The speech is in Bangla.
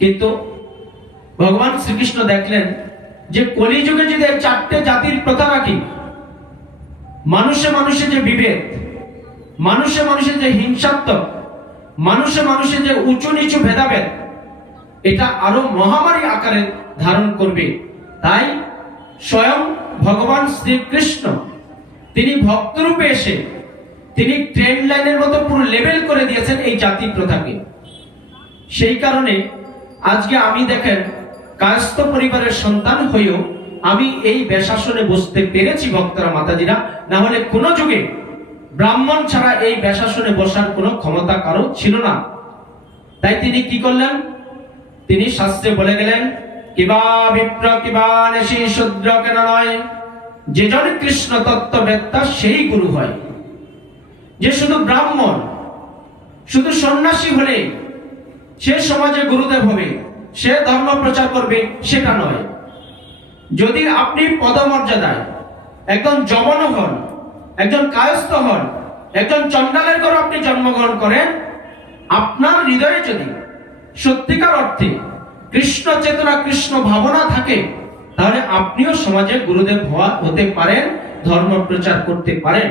কিন্তু ভগবান শ্রীকৃষ্ণ দেখলেন যে কলিযুগে যদি এই চারটে জাতির প্রথা রাখি, মানুষে মানুষে যে বিভেদ, মানুষে মানুষে যে হিংসাত্মক, মানুষে মানুষে যে উঁচু নিচু ভেদাভেদ, এটা আরো মহামারী আকারে ধারণ করবে। তাই স্বয়ং ভগবান শ্রীকৃষ্ণ তিনি ভক্তরূপে এসে তিনি ট্রেন লাইনের মতো পুরো লেভেল করে দিয়েছেন এই জাতি প্রথাকে। সেই কারণে আজকে আমি দেখেন কায়স্থ পরিবারের সন্তান হয়েও আমি এই বেশাসনে বসতে পেরেছি ভক্তরা, মাতাজিরা। না হলে কোন যুগে ব্রাহ্মণ ছাড়া এই বেশাসনে বসার কোনো ক্ষমতা কারো ছিল না। তাই তিনি কি করলেন? তিনি শাস্ত্রে বলে গেলেন, কিবা বিপ্র কিবা নেশি শূদ্র কেন নয়, যে জন কৃষ্ণ তত্ত্ববেত্তা সেই গুরু হয়। যে শুধু ব্রাহ্মণ, শুধু সন্ন্যাসী হলে সে সমাজে গুরুদেব হবে, সে ধর্ম প্রচার করবে, সেটা নয়। যদি আপনি পদমর্যাদায় একজন যবন হন, একজন কায়স্থ হন, একজন চণ্ডালের ঘরে আপনি জন্মগ্রহণ করেন, আপনার হৃদয়ে যদি সত্যিকার অর্থে কৃষ্ণ চেতনা, কৃষ্ণ ভাবনা থাকে, তাহলে আপনিও সমাজে গুরুদেব হতে পারেন, ধর্ম প্রচার করতে পারেন।